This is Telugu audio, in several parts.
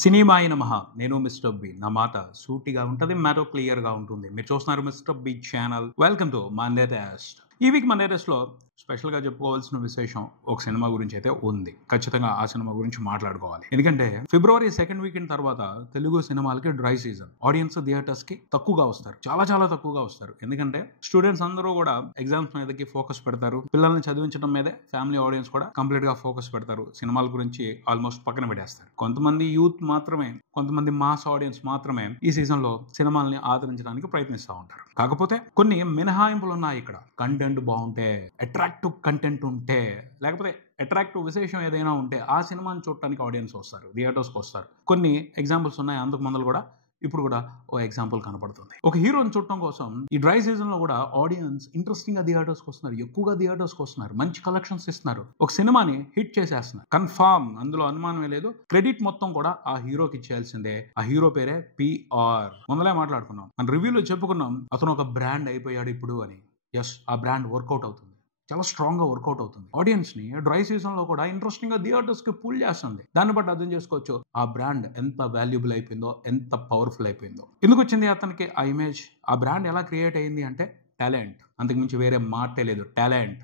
సినిమాయి నమః. నేను మిస్టర్ బి. నా మాట సూటిగా ఉంటది. మ్యాటర్ క్లియర్‌గా ఉంటుంది. మీరు చూస్తున్నారు mister B channel. Welcome to Monday test. ఈ వీక్ మండే టెస్ట్‌లో స్పెషల్‌గా చెప్పుకోవాల్సిన విశేషం ఒక సినిమా గురించి అయితే ఉంది. ఖచ్చితంగా ఆ సినిమా గురించి మాట్లాడుకోవాలి. ఎందుకంటే ఫిబ్రవరి సెకండ్ వీకెండ్ తర్వాత తెలుగు సినిమాలకి డ్రై సీజన్. ఆడియన్స్ థియేటర్స్‌కి తక్కువగా వస్తారు. చాలా తక్కువగా వస్తారు. ఎందుకంటే స్టూడెంట్స్ అందరూ కూడా ఎగ్జామ్స్ మీదకి ఫోకస్ పెడతారు. పిల్లల్ని చదివించడం మీదే ఫ్యామిలీ ఆడియన్స్ కూడా కంప్లీట్‌గా ఫోకస్ పెడతారు. సినిమాల గురించి ఆల్మోస్ట్ పక్కన పెట్టేస్తారు. కొంతమంది యూత్ మాత్రమే, కొంతమంది మాస్ ఆడియన్స్ మాత్రమే ఈ సీజన్‌లో సినిమాల్ని ఆదరించడానికి ప్రయత్నిస్తూ ఉంటారు. కాకపోతే కొన్ని మినహాయింపులు ఉన్నాయి ఇక్కడ. కంటెంట్ బాగుంటే, అట్రాక్టివ్ కంటెంట్ ఉంటే, లేకపోతే అట్రాక్టివ్ విశేషం ఏదైనా ఉంటే ఆ సినిమాని చూడటానికి ఆడియన్స్ వస్తారు, థియేటర్స్కి వస్తారు. కొన్ని ఎగ్జాంపుల్స్ ఉన్నాయి. అందుకు ముందలు కూడా ఇప్పుడు కూడా ఓ ఎగ్జాంపుల్ కనపడుతుంది. ఒక హీరోని చూడటం కోసం ఈ డ్రై సీజన్ లో కూడా ఆడియన్స్ ఇంట్రెస్టింగ్ గా థియేటర్స్కి వస్తున్నారు, ఎక్కువగా థియేటర్స్కి వస్తున్నారు, మంచి కలెక్షన్స్ ఇస్తున్నారు, ఒక సినిమాని హిట్ చేసేస్తున్నారు. కన్ఫామ్, అందులో అనుమానమే లేదు. క్రెడిట్ మొత్తం కూడా ఆ హీరోకి ఇచ్చేయాల్సిందే. ఆ హీరో పేరే పిఆర్. ముందలే మాట్లాడుకున్నాం, మన రివ్యూలో చెప్పుకున్నాం, అతను ఒక బ్రాండ్ అయిపోయాడు ఇప్పుడు అని. ఎస్, ఆ బ్రాండ్ వర్కౌట్ అవుతుంది, చాలా స్ట్రాంగ్ గా వర్కౌట్ అవుతుంది. ఆడియన్స్ ని డ్రై సీజన్ లో కూడా ఇంట్రెస్టింగ్ గా థియేటర్స్ కి పుల్ చేస్తుంది. దాన్ని బట్టి అర్థం చేసుకోవచ్చు ఆ బ్రాండ్ ఎంత వాల్యుబుల్ అయిపోయిందో, ఎంత పవర్ఫుల్ అయిపోయిందో. ఎందుకు వచ్చింది అతనికి ఆ ఇమేజ్? ఆ బ్రాండ్ ఎలా క్రియేట్ అయింది అంటే టాలెంట్. అంతకుమించి వేరే మాటే లేదు. టాలెంట్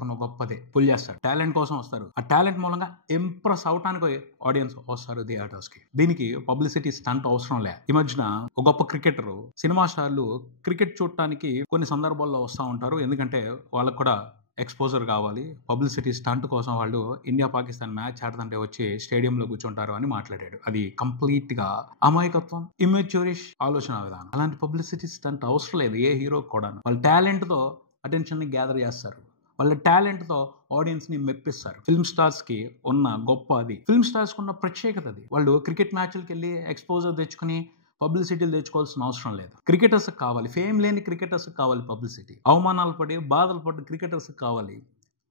కొన్న గొప్పదే. పుల్ చేస్తారు, టాలెంట్ కోసం వస్తారు. ఆ టాలెంట్ మూలంగా ఇంప్రెస్ అవటానికి ఆడియన్స్ వస్తారు థియేటర్స్ కి. దీనికి పబ్లిసిటీ స్టంట్ అవసరం లే. ఈ మధ్యన ఒక గొప్ప క్రికెటర్, సినిమా స్టార్లు క్రికెట్ చూడటానికి కొన్ని సందర్భాల్లో వస్తూ ఉంటారు. ఎందుకంటే వాళ్ళకు కూడా ఎక్స్పోజర్ కావాలి. పబ్లిసిటీ స్టంట్ కోసం వాళ్ళు ఇండియా పాకిస్తాన్ మ్యాచ్ ఆడుతుంటే వచ్చి స్టేడియంలో కూర్చుంటారు అని మాట్లాడాడు. అది కంప్లీట్ గా అమాయకత్వం, ఇమ్మెచ్యూరిష్ ఆలోచన విధానం. అలాంటి పబ్లిసిటీ స్టంట్ అవసరం లేదు ఏ హీరో కూడా. వాళ్ళ టాలెంట్ తో అటెన్షన్ ని గ్యాదర్ చేస్తారు, వాళ్ళ టాలెంట్ తో ఆడియన్స్ ని మెప్పిస్తారు. ఫిల్మ్ స్టార్స్ కి ఉన్న గొప్ప అది, ఫిల్మ్ స్టార్స్ కి ఉన్న ప్రత్యేకత అది. వాళ్ళు క్రికెట్ మ్యాచ్లకు వెళ్ళి ఎక్స్పోజర్ తెచ్చుకుని పబ్లిసిటీలు తెచ్చుకోవాల్సిన అవసరం లేదు. క్రికెటర్స్ కావాలి, ఫేమ్ లేని క్రికెటర్స్ కావాలి పబ్లిసిటీ. అవమానాలు పడి బాధలు పడి క్రికెటర్స్ కావాలి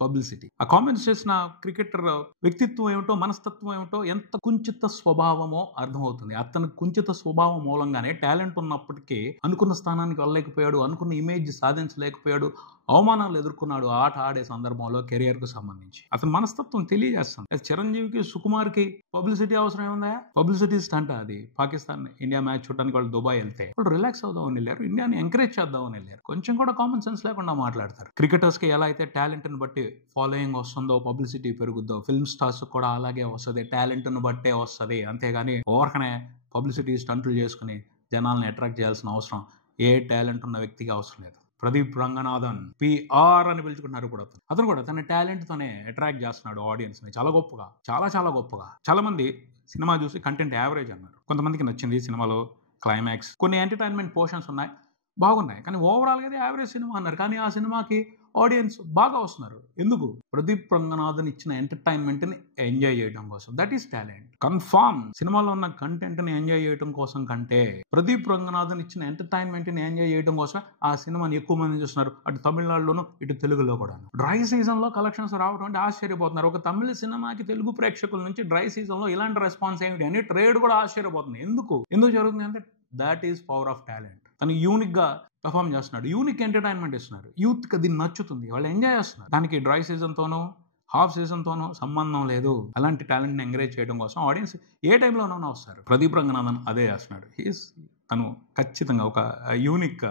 పబ్లిసిటీ. ఆ కామెంట్స్ చేసిన క్రికెటర్ వ్యక్తిత్వం ఏమిటో, మనస్తత్వం ఏమిటో, ఎంత కుంచిత స్వభావమో అర్థమవుతుంది. అతని కుంచిత స్వభావం మూలంగానే టాలెంట్ ఉన్నప్పటికీ అనుకున్న స్థానానికి వెళ్ళలేకపోయాడు, అనుకున్న ఇమేజ్ సాధించలేకపోయాడు, అవమానాలు ఎదుర్కొన్నాడు ఆట ఆడే సందర్భంలో కెరియర్ కు సంబంధించి. అతని మనస్తత్వం తెలియజేస్తుంది. చిరంజీవికి, సుకుమార్కి పబ్లిసిటీ అవసరం ఏముందా? పబ్లిసిటీ స్టంట్ అది. పాకిస్తాన్ ఇండియా మ్యాచ్ చూడడానికి వాళ్ళు దుబాయ్ వెళ్తే వాళ్ళు రిలాక్స్ అవుదామని వెళ్ళారు, ఇండియాని ఎంకరేజ్ చేద్దామని వెళ్ళారు. కొంచెం కూడా కామన్ సెన్స్ లేకుండా మాట్లాడతారు. క్రికెటర్స్ కి ఎలా అయితే టాలెంట్ ని బట్టి ఫాలోయింగ్ వస్తుందో, పబ్లిసిటీ పెరుగుద్దో, ఫిల్మ్ స్టార్స్ కూడా అలాగే వస్తుంది. టాలెంట్ ను బట్టే వస్తుంది. అంతేగాని ఓవర్కనే పబ్లిసిటీ స్టంట్లు చేసుకుని జనాల్ని అట్రాక్ట్ చేయాల్సిన అవసరం ఏ టాలెంట్ ఉన్న వ్యక్తికి అవసరం లేదు. ప్రదీప్ రంగనాథన్ పిఆర్ అని పిలుచుకుంటున్నారు ఇప్పుడు. అతను కూడా తన టాలెంట్ తోనే అట్రాక్ట్ చేస్తున్నాడు ఆడియన్స్ ని చాలా గొప్పగా, చాలా గొప్పగా. చాలా మంది సినిమా చూసి కంటెంట్ యావరేజ్ అన్నారు. కొంతమందికి నచ్చింది సినిమాలో క్లైమాక్స్, కొన్ని ఎంటర్టైన్మెంట్ పోర్షన్స్ ఉన్నాయి, బాగున్నాయి. కానీ ఓవరాల్ గా యావరేజ్ సినిమా అన్నారు. కానీ ఆ సినిమాకి ఆడియన్స్ బాగా వస్తున్నారు. ఎందుకు? ప్రదీప్ రంగనాథన్ ఇచ్చిన ఎంటర్టైన్మెంట్ ని ఎంజాయ్ చేయడం కోసం. That is talent. కన్ఫామ్ సినిమాలో ఉన్న కంటెంట్ ని ఎంజాయ్ చేయడం కోసం కంటే ప్రదీప్ రంగనాథన్ ఇచ్చిన ఎంటర్టైన్మెంట్ ని ఎంజాయ్ చేయడం కోసం ఆ సినిమాని ఎక్కువ మంది చూస్తున్నారు. అటు తమిళనాడులోను, ఇటు తెలుగులో కూడా. డ్రై సీజన్ లో కలెక్షన్స్ రావడం అంటే ఆశ్చర్యపోతున్నారు. ఒక తమిళ సినిమాకి తెలుగు ప్రేక్షకుల నుంచి డ్రై సీజన్ లో ఇలాంటి రెస్పాన్స్ ఏమిటి అని ట్రేడ్ కూడా ఆశ్చర్యపోతుంది. ఎందుకు జరుగుతుంది అంటే that is power of talent. తను యూనిక్ గా పర్ఫామ్ చేస్తున్నాడు, యూనిక్ ఎంటర్టైన్మెంట్ ఇస్తున్నాడు, యూత్ కి అది నచ్చుతుంది, వాళ్ళు ఎంజాయ్ చేస్తున్నారు. దానికి డ్రై సీజన్ తోనో హాఫ్ సీజన్ తోనో సంబంధం లేదు. అలాంటి టాలెంట్ ని ఎంకరేజ్ చేయడం కోసం ఆడియన్స్ ఏ టైంలోనైనా వస్తారు. ప్రదీప్ రంగనాథన్ అదే చేస్తున్నాడు. తను ఖచ్చితంగా ఒక యూనిక్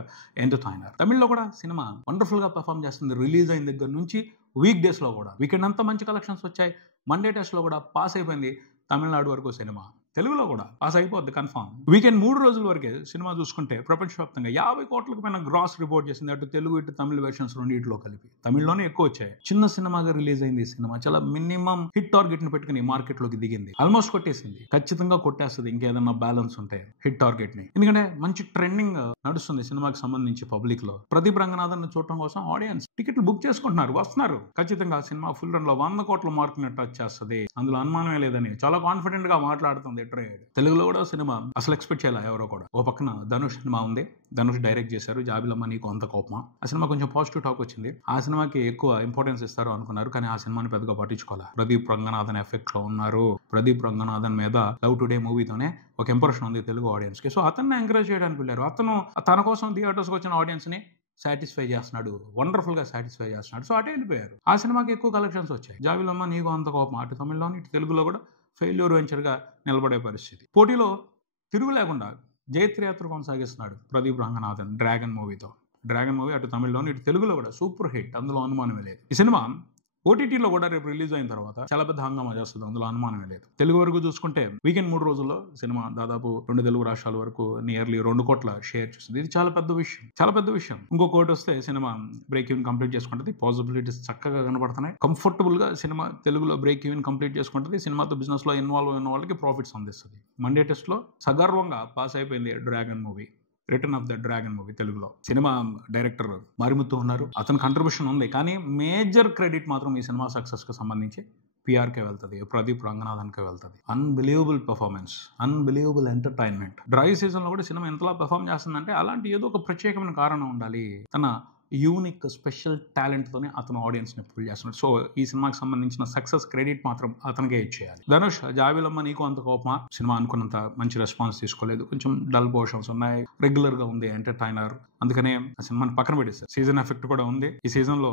ఎంటర్టైనర్. తమిళ్లో కూడా సినిమా వండర్ఫుల్ గా పర్ఫామ్ చేస్తుంది. రిలీజ్ అయిన దగ్గర నుంచి వీక్ డేస్ లో కూడా, వీకెండ్ అంతా మంచి కలెక్షన్స్ వచ్చాయి. మండే టెస్ట్ లో కూడా పాస్ అయిపోయింది తమిళనాడు వరకు సినిమా. తెలుగులో కూడా పాస్ అయిపోద్ది కన్ఫామ్. వీకెండ్ 3 రోజుల వరకే సినిమా చూసుకుంటే ప్రపంచవ్యాప్తంగా 50 కోట్లకు పైన గ్రాస్ రిపోర్ట్ చేసింది. అటు తెలుగు ఇటు తమిళ వెర్షన్స్ రెండింటిలో కలిపి. తమిళ్లోనే ఎక్కువ వచ్చాయి. చిన్న సినిమాగా రిలీజ్ అయింది ఈ సినిమా. చాలా మినిమం హిట్ టార్గెట్ ని పెట్టుకుని మార్కెట్ లోకి దిగింది. ఆల్మోస్ట్ కొట్టేసింది, ఖచ్చితంగా కొట్టేస్తుంది ఇంకేదన్నా బ్యాలెన్స్ ఉంటే హిట్ టార్గెట్ ని. ఎందుకంటే మంచి ట్రెండింగ్ నడుస్తుంది సినిమాకి సంబంధించి పబ్లిక్ లో. ప్రదీప్ రంగనాథన్ చూడటం కోసం ఆడియన్స్ టికెట్లు బుక్ చేసుకుంటున్నారు, వస్తున్నారు. ఖచ్చితంగా సినిమా ఫుల్ రన్ లో 100 కోట్ల మార్క్ ని టచ్ చేస్తుంది, అందులో అనుమానమే లేదని చాలా కాన్ఫిడెంట్ గా మాట్లాడుతుంది ట్రేడ్. తెలుగులో కూడా సినిమా అసలు ఎక్స్పెక్ట్ చేయాలి ఎవరో కూడా. ఓ పక్కన ధనుష్ సినిమా ఉంది, ధనుష్ డైరెక్ట్ చేశారు. జాబిలమ్మ నీకు అంత కోపమా, ఆ సినిమా కొంచెం పాజిటివ్ టాక్ వచ్చింది. ఆ సినిమాకి ఎక్కువ ఇంపార్టెన్స్ ఇస్తారు అనుకున్నారు, కానీ ఆ సినిమాని పెద్దగా పట్టించుకోవాలి. ప్రదీప్ రంగనాథన్ ఎఫెక్ట్ లో ఉన్నారు. ప్రదీప్ రంగనాథన్ మీద లవ్ టుడే మూవీతోనే ఒక ఇంప్రెషన్ ఉంది తెలుగు ఆడియన్స్ కి. సో అతన్ని ఎంకరేజ్ చేయడానికి వెళ్ళారు. అతను తన కోసం థియేటర్స్ కి వచ్చిన ఆడియన్స్ ని సాటిస్ఫై చేస్తున్నాడు, వండర్ఫుల్ గా సాటిస్ఫై చేస్తున్నాడు. సో అటే వెళ్ళిపోయారు. ఆ సినిమాకి ఎక్కువ కలెక్షన్స్ వచ్చాయి. జాబిలమ్మ నీకు అంత కోపం అటు తమిళ్లో ఇటు తెలుగులో కూడా ఫెయిల్యూర్ వెంచర్గా నిలబడే పరిస్థితి. పోటీలో తిరుగు లేకుండా జైత్రయాత్ర కొనసాగిస్తున్నాడు ప్రదీప్ రంగనాథన్ డ్రాగన్ మూవీతో. డ్రాగన్ మూవీ అటు తమిళ్లోని ఇటు తెలుగులో కూడా సూపర్ హిట్, అందులో అనుమానమే లేదు. ఈ సినిమా ఓటీటీలో కూడా రేపు రిలీజ్ అయిన తర్వాత చాలా పెద్ద హంగామా చేస్తుంది, అందులో అనుమానమే లేదు. తెలుగు వరకు చూసుకుంటే వీకెండ్ 3 రోజుల్లో సినిమా దాదాపు 2 తెలుగు రాష్ట్రాల వరకు నియర్లీ 2 కోట్ల షేర్ చేస్తుంది. ఇది చాలా పెద్ద విషయం. ఇంకో కోటి వస్తే సినిమా బ్రేక్ ఈవెన్ కంప్లీట్ చేసుకుంటుంది. పాసిబిలిటీస్ చక్కగా కనబడుతున్నాయి. కంఫర్టబుల్ గా సినిమా తెలుగులో బ్రేక్ ఈవెన్ కంప్లీట్ చేసుకుంటుంది. సినిమాతో బిజినెస్ లో ఇన్వాల్వ్ అయిన వాళ్ళకి ప్రాఫిట్స్ అందిస్తుంది. మండే టెస్ట్ లో సగర్వంగా పాస్ అయిపోయింది dragon movie, return of the dragon movie తెలుగులో. సినిమా డైరెక్టర్ మారిముత్తు ఉన్నారు, అతని కంట్రిబ్యూషన్ ఉంది. కానీ మేజర్ క్రెడిట్ మాత్రం ఈ సినిమా సక్సెస్ కి సంబంధించి పిఆర్కే వెళ్తుంది, ప్రదీప్ రంగనాథన్కే వెళ్తుంది. Unbelievable performance, unbelievable entertainment. Dry season లో కూడా సినిమా ఎంతలా పర్ఫార్మ్ చేస్తుందంటే అలాంటి ఏదో ఒక ప్రత్యేకమైన కారణం ఉండాలి. తన యూనిక్ స్పెషల్ టాలెంట్ తోనే అతను ఆడియన్స్ ని పుల్ చేస్తున్నాడు. సో ఈ సినిమాకి సంబంధించిన సక్సెస్ క్రెడిట్ మాత్రం అతనికే ఇచ్చేయాలి. ధనుష్, జాబిలమ్మ నీకు అంత కోపమా? సినిమా అనుకున్నంత మంచి రెస్పాన్స్ తీసుకోలేదు, కొంచెం డల్ పోర్షన్స్ ఉన్నాయి, రెగ్యులర్ గా ఉంది, ఎంటర్టైనర్. అందుకనే ఆ సినిమాని పక్కన పెట్టేస్తారు. సీజన్ ఎఫెక్ట్ కూడా ఉంది. ఈ సీజన్ లో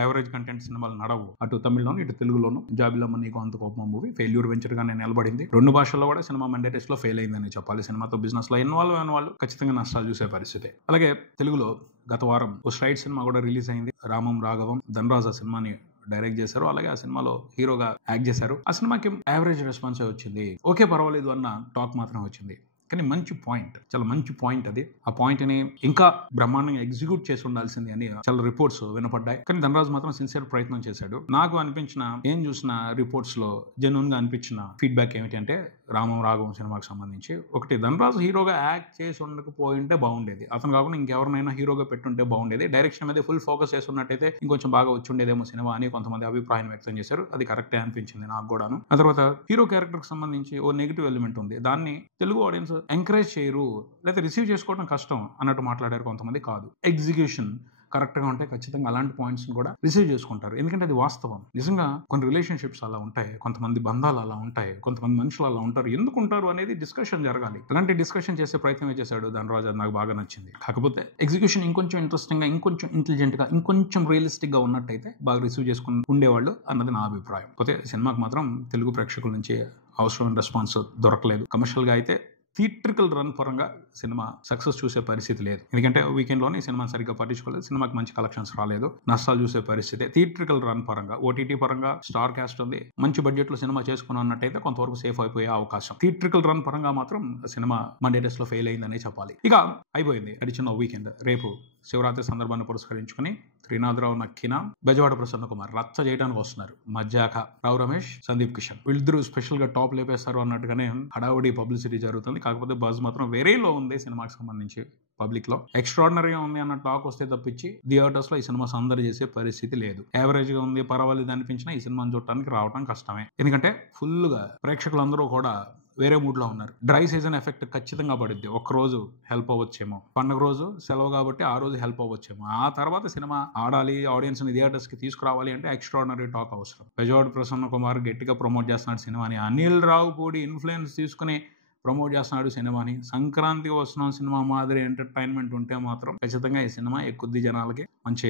యావరేజ్ కంటెంట్ సినిమాలు నడవు, అటు తమిళ్లోను ఇటు తెలుగులోను. జాబిలమ్మ నీకు అంత కోపం మూవీ ఫెయిల్యూర్ వెంచర్ గానే నిలబడింది. 2 భాషల్లో కూడా సినిమా మండే టెస్ట్ లో ఫెయిల్ అయిందని చెప్పాలి. సినిమాతో బిజినెస్ లో ఇన్వాల్వ్ అయిన వాళ్ళు ఖచ్చితంగా నష్టాలు చూసే పరిస్థితి. అలాగే తెలుగులో గత వారం ఓ స్ట్రైట్ సినిమా కూడా రిలీజ్ అయింది, రామం రాఘవం. ధనరాజ్ ఆ సినిమాని డైరెక్ట్ చేశారు, అలాగే ఆ సినిమాలో హీరోగా యాక్ట్ చేశారు. ఆ సినిమాకి యావరేజ్ రెస్పాన్స్ వచ్చింది, ఓకే పర్వాలేదు అన్న టాక్ మాత్రం వచ్చింది. కానీ మంచి పాయింట్, చాలా మంచి పాయింట్ అది. ఆ పాయింట్ ని ఇంకా బ్రహ్మాండంగా ఎగ్జిక్యూట్ చేసి ఉండాల్సింది అని చాలా రిపోర్ట్స్ వినపడ్డాయి. కానీ ధనరాజ్ మాత్రం సిన్సియర్ ప్రయత్నం చేశాడు. నాకు అనిపించిన, ఏం చూసిన రిపోర్ట్స్ లో జెన్యూన్ గా అనిపించిన ఫీడ్బ్యాక్ ఏమిటి అంటే, రామం రాఘవం సినిమాకి సంబంధించి ఒకటి, ధనరాజ్ హీరోగా యాక్ట్ చేసి ఉండకపోయింటే బాగుండేది. అతను కాకుండా ఇంకెవరినైనా హీరోగా పెట్టుంటే బాగుండేది. డైరెక్షన్ మీద ఫుల్ ఫోకస్ చేస్తున్నట్టయితే ఇంకొంచెం బాగా వచ్చి ఉండేదేమో సినిమా అని కొంతమంది అభిప్రాయం వ్యక్తం చేశారు. అది కరెక్టే అనిపించింది నాకు కూడాను. ఆ తర్వాత హీరో క్యారెక్టర్ కి సంబంధించి ఓ నెగిటివ్ ఎలిమెంట్ ఉంది, దాన్ని తెలుగు ఆడియన్స్ ఎంకరేజ్ చేయరు, లేకపోతే రిసీవ్ చేసుకోవడం కష్టం అన్నట్టు మాట్లాడారు కొంతమంది. కాదు, ఎగ్జిక్యూషన్ కరెక్ట్గా ఉంటే ఖచ్చితంగా అలాంటి పాయింట్స్ కూడా రిసీవ్ చేసుకుంటారు. ఎందుకంటే అది వాస్తవం. నిజంగా కొన్ని రిలేషన్షిప్స్ అలా ఉంటాయి, కొంతమంది బంధాలు అలా ఉంటాయి, కొంతమంది మనుషులు అలా ఉంటారు. ఎందుకు ఉంటారు అనేది డిస్కషన్ జరగాలి. అలాంటి డిస్కషన్ చేసే ప్రయత్నం చేశాడు ధనరాజ్, అది నాకు బాగా నచ్చింది. కాకపోతే ఎగ్జిక్యూషన్ ఇంకొంచెం ఇంట్రెస్టింగ్ గా, ఇంకొంచెం ఇంటెలిజెంట్ గా, ఇంకొంచెం రియలిస్టిక్ గా ఉన్నట్టయితే బాగా రిసీవ్ చేసుకుని ఉండేవాళ్ళు అన్నది నా అభిప్రాయం. పోతే సినిమాకి మాత్రం తెలుగు ప్రేక్షకుల నుంచి అవసరమైన రెస్పాన్స్ దొరకలేదు. కమర్షియల్ గా అయితే థియేట్రికల్ రన్ పరంగా సినిమా సక్సెస్ చూసే పరిస్థితి లేదు. ఎందుకంటే వీకెండ్లోనే సినిమా సరిగ్గా పట్టించుకోలేదు, సినిమాకి మంచి కలెక్షన్స్ రాలేదు, నష్టాలు చూసే పరిస్థితి. థియేట్రికల్ రన్ పరంగా, ఓటీటీ పరంగా స్టార్ కాస్ట్ ఉంది, మంచి బడ్జెట్ లో సినిమా చేసుకున్నట్టయితే కొంతవరకు సేఫ్ అయిపోయే అవకాశం. థియేట్రికల్ రన్ పరంగా మాత్రం సినిమా మండే టెస్ట్ లో ఫెయిల్ అయిందనే చెప్పాలి. ఇక అయిపోయింది గడిచిన వీకెండ్. రేపు శివరాత్రి సందర్భాన్ని పురస్కరించుకుని త్రినాథరావు నక్కిన, బెజవాడ ప్రసన్న కుమార్ రచ్చ చేయడానికి వస్తున్నారు. మధ్యాక రావు రమేష్, సందీప్ కిషన్ వీళ్ళిద్దరూ స్పెషల్ గా టాప్ లేపేస్తారు అన్నట్టుగానే హడావుడి పబ్లిసిటీ జరుగుతుంది. కాకపోతే బజ్ మాత్రం వేరేలో ఉంది సినిమాకి సంబంధించి. పబ్లిక్ లో ఎక్స్ట్రాడినరీగా ఉంది అన్న టాక్ వస్తే తప్పించి థియేటర్స్ లో ఈ సినిమా సందడి చేసే పరిస్థితి లేదు. యావరేజ్ గా ఉంది, పర్వాలేదు అనిపించినా ఈ సినిమాని చూడటానికి రావడం కష్టమే. ఎందుకంటే ఫుల్ గా ప్రేక్షకులందరూ కూడా వేరే మూడ్ లో ఉన్నారు. డ్రై సీజన్ ఎఫెక్ట్ ఖచ్చితంగా పడుద్ది. ఒక్కరోజు హెల్ప్ అవ్వచ్చేమో, పండుగ రోజు సెలవు కాబట్టి ఆ రోజు హెల్ప్ అవ్వచ్చేమో. ఆ తర్వాత సినిమా ఆడాలి, ఆడియన్స్ ని థియేటర్స్ కి తీసుకురావాలి అంటే ఎక్స్ట్రాడినరీ టాక్ అవసరం. బెజవాడ ప్రసన్న కుమార్ గట్టిగా ప్రమోట్ చేస్తున్నాడు సినిమాని. అనిల్ రావుపూడి ఇన్ఫ్లుయెన్స్ తీసుకుని ప్రమోట్ చేస్తున్నాడు సినిమాని. సంక్రాంతికి వస్తున్న సినిమా మాదిరి ఎంటర్టైన్మెంట్ ఉంటే మాత్రం ఖచ్చితంగా ఈ సినిమా ఎక్కుద్ది జనాలకి మంచి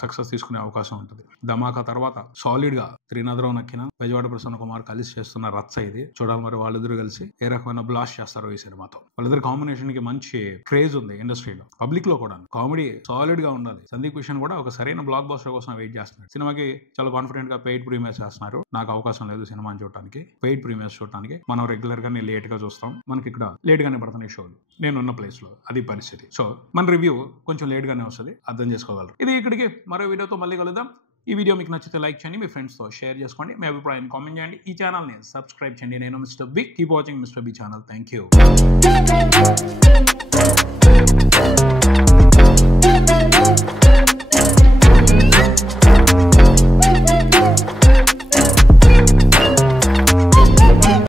సక్సెస్ తీసుకునే అవకాశం ఉంటుంది. ధమాకా తర్వాత సాలిడ్ గా త్రినాథరావు నక్కిన, బెజవాడ ప్రసన్న కుమార్ కలిసి చేస్తున్న రచ్చ ఇది. చూడాలి మరి వాళ్ళిద్దరు కలిసి ఏ రకమైన బ్లాస్ట్ చేస్తారో ఈ సినిమాతో. వాళ్ళిద్దరు కాంబినేషన్ కి మంచి క్రేజ్ ఉంది ఇండస్ట్రీలో, పబ్లిక్ లో కూడా. కామెడీ సాలిడ్ గా ఉండాలి. సందీప్ కిషన్ కూడా ఒక సరైన బ్లాక్ బస్టర్ కోసం వెయిట్ చేస్తున్నాడు. సినిమాకి చాలా కాన్ఫిడెంట్ గా పెయిడ్ ప్రీమియర్స్ చేస్తున్నారు. నాకు అవకాశం లేదు సినిమాని చూడటానికి, పెయిడ్ ప్రీమియర్స్ చూడటానికి. మనం రెగ్యులర్ గా లేట్ గా చూస్తాం, మనకి ఇక్కడ లేట్ గానే పడుతున్నాయి షోలు, నేనున్న ప్లేస్ లో అది పరిస్థితి. సో మన రివ్యూ కొంచెం లేట్ గానే వస్తుంది, అర్థం చేసుకోగలరు. ఇది ఇక్కడికి మరో వీడియోతో మళ్ళీ కలుద్దాం. ఈ వీడియో మీకు నచ్చితే లైక్ చేయండి, మీ ఫ్రెండ్స్ తో షేర్ చేసుకోండి, మీ అభిప్రాయాన్ని కామెంట్ చేయండి. ఈ ఛానల్ ని సబ్స్క్రైబ్ చేయండి. నేను mister B. Keep watching mister B channel. Thank you.